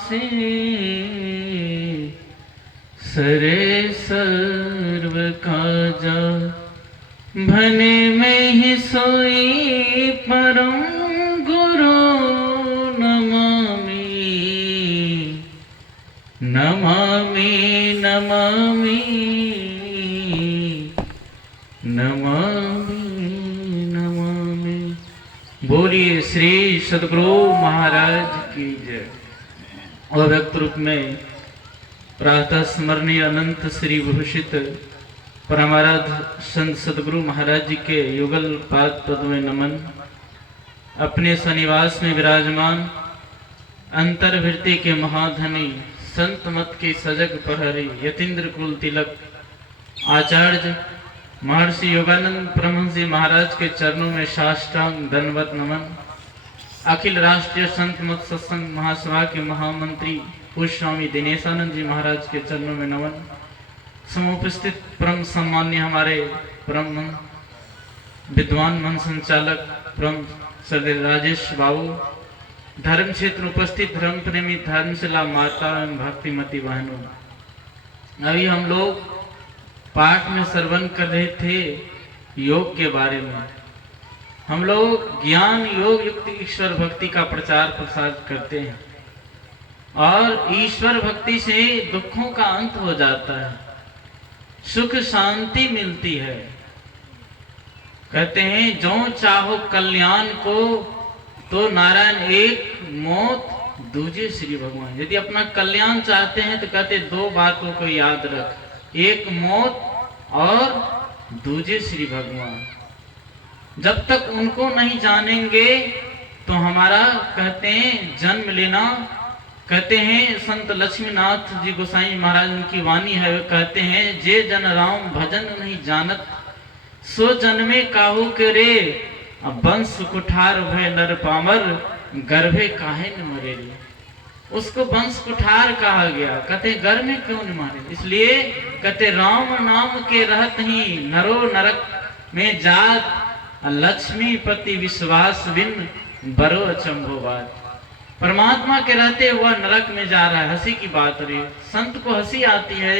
से सरे सर्व काजा भने में ही सोई परम गुरु नमामि नमामि नमामि नमामि नमामि। बोलिए श्री सद्गुरु महाराज की जय। अव्यक्त रूप में प्रातः स्मरणीय अनंत श्री विभूषित परमाराध्य संत सद्गुरु महाराज जी के युगल पाद पद में नमन। अपने सनिवास में विराजमान अंतर्वृत्ति के महाधनी संत मत के सजग प्रहरी यतीन्द्र कुल तिलक आचार्य महर्षि योगानंद परमहंस जी महाराज के चरणों में साष्टांग दंडवत नमन। अखिल राष्ट्रीय संत मत सत्संग महासभा के महामंत्री पूज्य स्वामी दिनेशानंद जी महाराज के चरणों में नमन। समुपस्थित परम सम्मान्य हमारे परम विद्वान मन संचालक परम श्रद्धेय राजेश बाबू, धर्म क्षेत्र उपस्थित धर्म प्रेमी धर्मशिला माता एवं भक्तिमती बहनों, अभी हम लोग पाठ में श्रवण कर रहे थे योग के बारे में। हम लोग ज्ञान योग युक्त ईश्वर भक्ति का प्रचार प्रसार करते हैं और ईश्वर भक्ति से दुखों का अंत हो जाता है, सुख शांति मिलती है। कहते हैं जो चाहो कल्याण को तो नारायण एक मौत दूजे श्री भगवान। यदि अपना कल्याण चाहते हैं तो कहते दो बातों को याद रख, एक मौत और दूजे श्री भगवान। जब तक उनको नहीं जानेंगे तो हमारा कहते हैं जन्म लेना, कहते हैं संत लक्ष्मीनाथ जी गोसाई महाराज उनकी वाणी है, कहते हैं जे जन राम भजन नहीं जानत सो जन्मे काहू के रे, अब वंश कुठार भय नर पामर गर्भे काहे न मरे रे। उसको वंश कुठार कहा गया, कहते घर में क्यों न मारे, इसलिए कहते राम नाम के रहत ही नरो नरक में जात, लक्ष्मी पति विश्वास बिन बरो अचंभो बात। परमात्मा के रहते हुआ नरक में जा रहा है, हंसी की बात रही। संत को हंसी आती है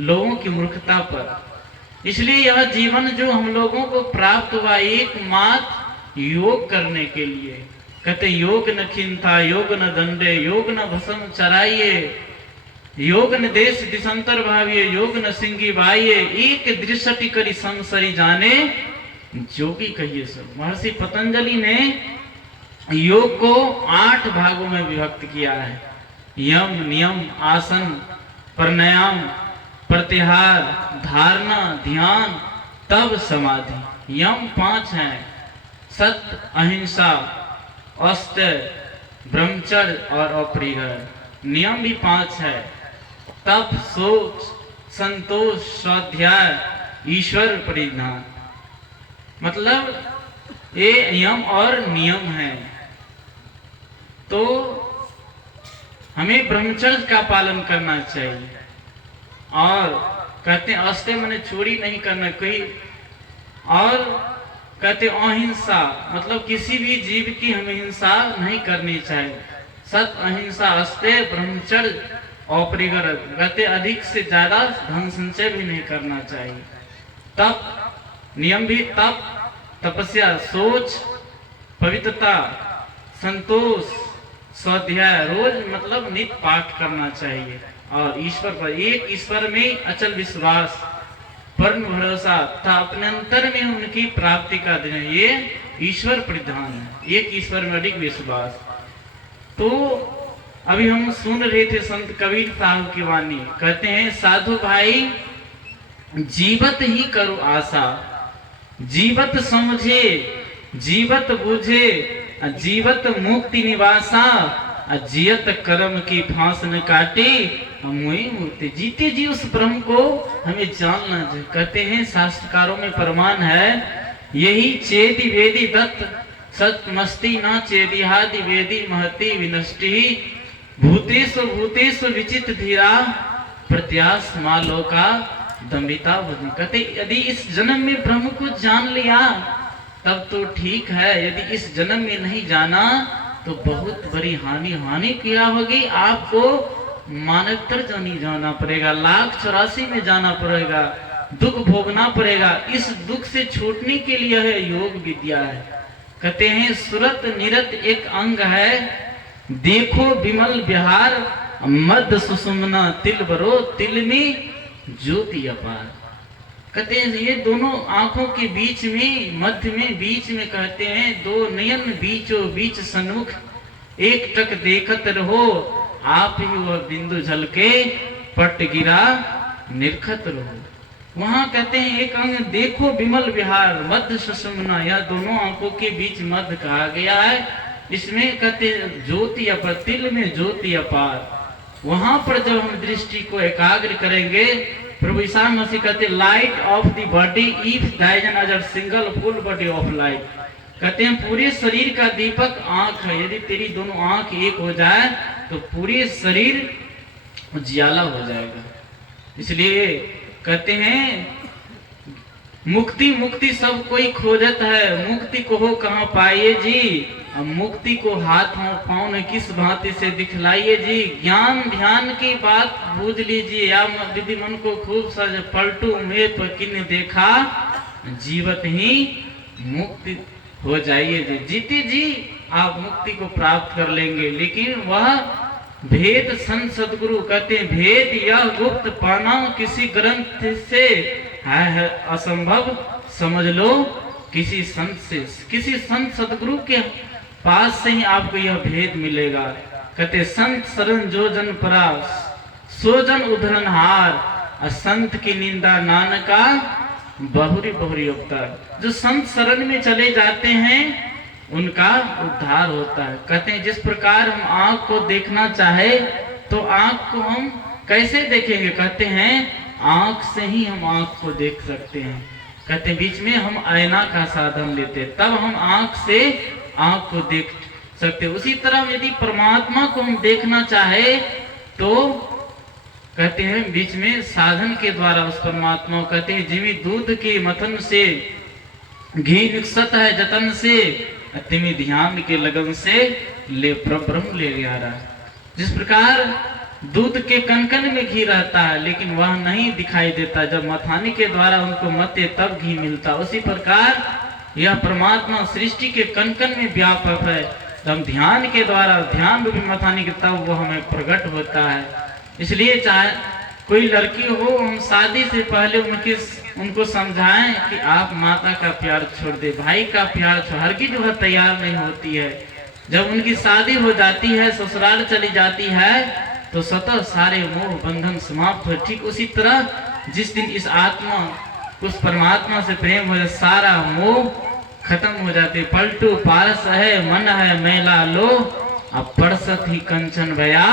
लोगों की मूर्खता पर। इसलिए यह जीवन जो हम लोगों को प्राप्त हुआ एकमात्र योग करने के लिए। कहते योग न खिंथा योग न दंडे योग न भस्म चराइये, योग न देश दिशंतर भाविये योग न सिंगी बाइये, एक दृष्टि करी संसरी जाने जोगी कहिए सब। महर्षि पतंजलि ने योग को 8 भागों में विभक्त किया है। यम नियम आसन प्राणायाम प्रत्याहार धारणा ध्यान तब समाधि। यम 5 हैं, सत्य अहिंसा अस्त्य ब्रह्मचर्य और अपरिग्रह। नियम भी 5 है, तप सोच संतोष स्वाध्याय ईश्वर परिधान। मतलब ये यम और नियम है। तो हमें ब्रह्मचर्य का पालन करना चाहिए और कहते हैं अस्त्य मैंने चोरी नहीं करना कोई, और कहते अहिंसा मतलब किसी भी जीव की हमें हिंसा नहीं करनी चाहिए। सत अहिंसा अस्त्य ब्रह्मचर्य अपरिग्रह, कहते अधिक से ज्यादा धन संचय भी नहीं करना चाहिए। तप नियम भी तप तपस्या सोच पवित्रता संतोष स्वाध्याय, रोज मतलब नित्य पाठ करना चाहिए और ईश्वर पर एक ईश्वर में अचल विश्वास पूर्ण भरोसा तथा अपने अंतर में उनकी प्राप्ति का दिन, ये ईश्वर परिधान है। एक ईश्वर में अधिक विश्वास। तो अभी हम सुन रहे थे संत कबीर साहब की वाणी, कहते हैं साधु भाई जीवत ही करो आशा, जीवत समझे जीवत बुझे जीवत मुक्ति निवासा, जियत कर्म की फांस न काटे वही मूर्ति। जीते जी उस ब्रह्म को हमें जानना चाहिए। कहते हैं शास्त्रकारों में प्रमाण है, यही चेदि वेदी दत्त सत्मस्ति न चेदिहादि वेदी महति विनष्टि, भूतेषु भूतेषु विचित धीरा प्रत्यास मालोका दम्भिता भजन। कहते यदि इस जन्म में ब्रह्म को जान लिया तब तो ठीक है, यदि इस जन्म में नहीं जाना तो बहुत बड़ी हानि किया होगी। आपको मानवतर जाना पड़ेगा, लाख 84 में जाना पड़ेगा, दुख भोगना पड़ेगा। इस दुख से छूटने के लिए है योग विद्या है। कहते हैं सुरत निरत एक अंग है, देखो विमल बिहार, मध्य सुषुम्ना तिल बरो, तिल में ज्योति अपार। कहते हैं ये दोनों आंखों के बीच में, मध्य में, बीच में कहते हैं दो नयन बीचों बीच सन्मुख, एक टक देखत रहो, आप ही वह बिंदु झलके, पट गिरा निरखत रहो। वहां कहते हैं एक अंग देखो विमल विहार, मध्य सुषुम्ना, यह दोनों आंखों के बीच मध्य कहा गया है। इसमें कहते ज्योति अपार, तिल में ज्योति अपार। वहां पर जब हम दृष्टि को एकाग्र करेंगे, प्रभु ईसा मसीह कहते light of the body if thine अजर single full body of light. कहते हैं पूरे शरीर का दीपक आंख है, यदि तेरी दोनों आंख एक हो जाए तो पूरे शरीर उजियाला हो जाएगा। इसलिए कहते हैं मुक्ति मुक्ति सब कोई खोजत है, मुक्ति को हो कहाँ पाइए जी, अब मुक्ति को हाथों पाँव ने किस भांति से दिखलाइए जी। ज्ञान ध्यान की बात बूझ लीजिए, या विधि मन को खूब सज पलटू में किन देखा, जीवत ही मुक्ति हो जाइए जी। जीते जी आप मुक्ति को प्राप्त कर लेंगे, लेकिन वह भेद संत सदगुरु कहते हैं भेद यह गुप्त पाना किसी ग्रंथ से है असंभव, समझ लो किसी संत से, किसी संत सदगुरु के पास से ही आपको यह भेद मिलेगा। कहते संत शरण जो जन परा, सो जन उद्धरण हार, संत की निंदा नानका बहुरी बहुरी अवतार। जो संत शरण में चले जाते हैं उनका उद्धार होता है। कहते हैं जिस प्रकार हम आंख को देखना चाहे तो आंख को हम कैसे देखेंगे, कहते हैं आंख से ही हम आंख को देख सकते हैं। कहते हैं बीच में हम आईना का साधन लेते, तब हम आंख से आंख को देख सकते। उसी तरह यदि परमात्मा को हम देखना चाहे तो कहते हैं बीच में साधन के द्वारा उस परमात्मा को, कहते हैं जिमी दूध के मथन से घी निकसत है जतन से, तिमी ध्यान के लगन से ले ब्रह्म ले आ रहा है। जिस प्रकार दूध के कनकन में घी रहता है लेकिन वह नहीं दिखाई देता, जब मथानी के द्वारा उनको मते तब घी मिलता, उसी प्रकार यह परमात्मा सृष्टि के कनकन में व्यापक है। जब ध्यान के द्वारा ध्यान रूपी मथानी के तब वो हमें प्रकट होता है। इसलिए चाहे कोई लड़की हो, हम शादी से पहले उनको समझाएं कि आप माता का प्यार छोड़ दे, भाई का प्यार छोड़, हर की जो है तैयार नहीं होती है। जब उनकी शादी हो जाती है, ससुराल चली जाती है तो स्वतः सारे मोह बंधन समाप्त हो। ठीक उसी तरह जिस दिन इस आत्मा उस परमात्मा से प्रेम हो जाए, सारा मोह खत्म हो जाते। पलटू पारस है मन है मैला लो, अब परसत ही कंचन भया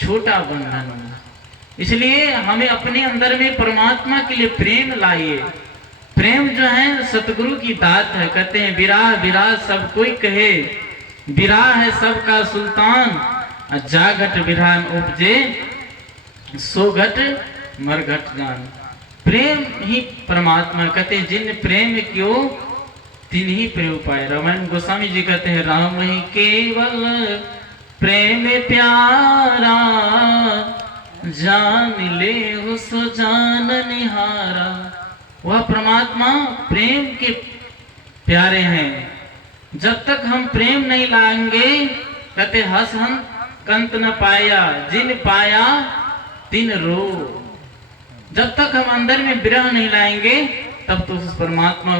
छोटा बंधन। इसलिए हमें अपने अंदर में परमात्मा के लिए प्रेम लाइए। प्रेम जो है सतगुरु की दात है। कहते हैं विराह विराह सब कोई कहे, विराह है सबका सुल्तान, जागट विरान उपजे सो घट मरघट जान। प्रेम ही परमात्मा। कहते हैं जिन प्रेम क्यों तिन ही प्रेम पाए। रामायण गोस्वामी जी कहते हैं राम ही केवल प्रेम प्यारा, जान ले हो सो जान निहारा। वह परमात्मा प्रेम के प्यारे हैं। जब तक हम प्रेम नहीं लाएंगे, कहते हस हम कंत न पाया, जिन पाया तिन रो। जब तक हम अंदर में विरह नहीं लाएंगे तब तो उस परमात्मा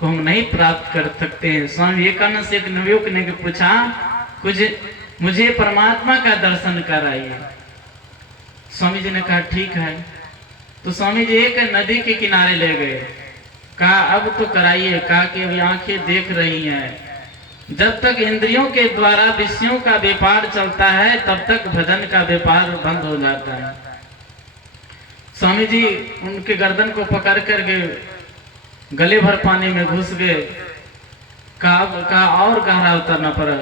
को हम नहीं प्राप्त कर सकते हैं। स्वामी विवेकानंद से एक नवयुवक ने पूछा कुछ मुझे परमात्मा का दर्शन कराइए। स्वामी जी ने कहा ठीक है। तो स्वामी जी एक नदी के किनारे ले गए, कहा अब तो कराइए। कहा कि अभी आंखें देख रही हैं, जब तक इंद्रियों के द्वारा विषयों का व्यापार चलता है तब तक भजन का व्यापार बंद हो जाता है। स्वामी जी उनके गर्दन को पकड़ कर के गले भर पानी में घुस गए। कहा और गहरा उतरना पड़ा,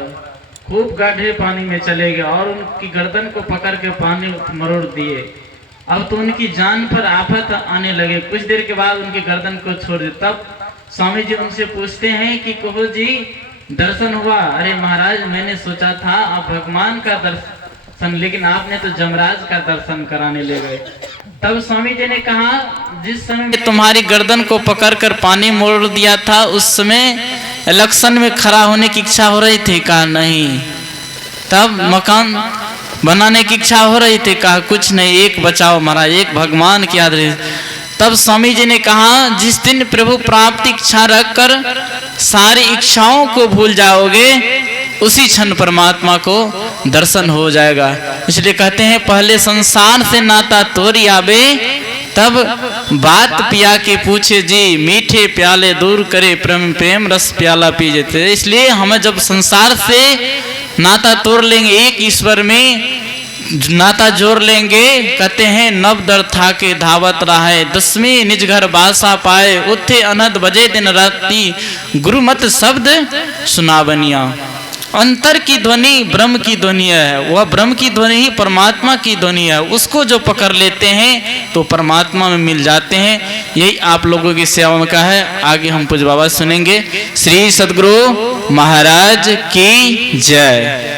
खूब गड्ढे पानी में चले गए और उनकी गर्दन को पकड़ के पानी मरोड़ दिए। अब तो उनकी जान पर आफत आने लगे। कुछ देर के बाद उनकी गर्दन को छोड़ दिया। तब स्वामी जी उनसे पूछते हैं कि कहो जी दर्शन हुआ। अरे महाराज, मैंने सोचा था आप भगवान का दर्शन, लेकिन आपने तो जमराज का दर्शन कराने ले गए। तब स्वामी जी ने कहा, जिस समय तुम्हारी गर्दन को पकड़कर पानी मोड़ दिया था, उस समय इलेक्शन में खड़ा होने की इच्छा हो रही थी? कहा नहीं। तब मकान बनाने की इच्छा हो रही थी? कहा कुछ नहीं, एक बचाओ महाराज, एक भगवान की आदरी। तब स्वामी जी ने कहा, जिस दिन प्रभु प्राप्ति इच्छा रखकर सारी इच्छाओं को भूल जाओगे, उसी क्षण परमात्मा को दर्शन हो जाएगा। इसलिए कहते हैं, पहले संसार से नाता तोड़ आवे, तब बात पिया के पूछे जी, मीठे प्याले दूर करे प्रेम प्रेम रस प्याला पी जाते। इसलिए हमें जब संसार से नाता तोड़ लेंगे, एक ईश्वर में नाता जोड़ लेंगे, कहते हैं नव दर था के धावत रहा है, 10वीं निज घर बासा पाए, उठे अनद बजे दिन राती, गुरुमत शब्द सुनावनिया। अंतर की ध्वनि ब्रह्म की ध्वनि है, वह ब्रह्म की ध्वनि ही परमात्मा की ध्वनि है। उसको जो पकड़ लेते हैं तो परमात्मा में मिल जाते हैं। यही आप लोगों की सेवा में का है। आगे हम पूज्य बाबा सुनेंगे। श्री सद्गुरु महाराज की जय।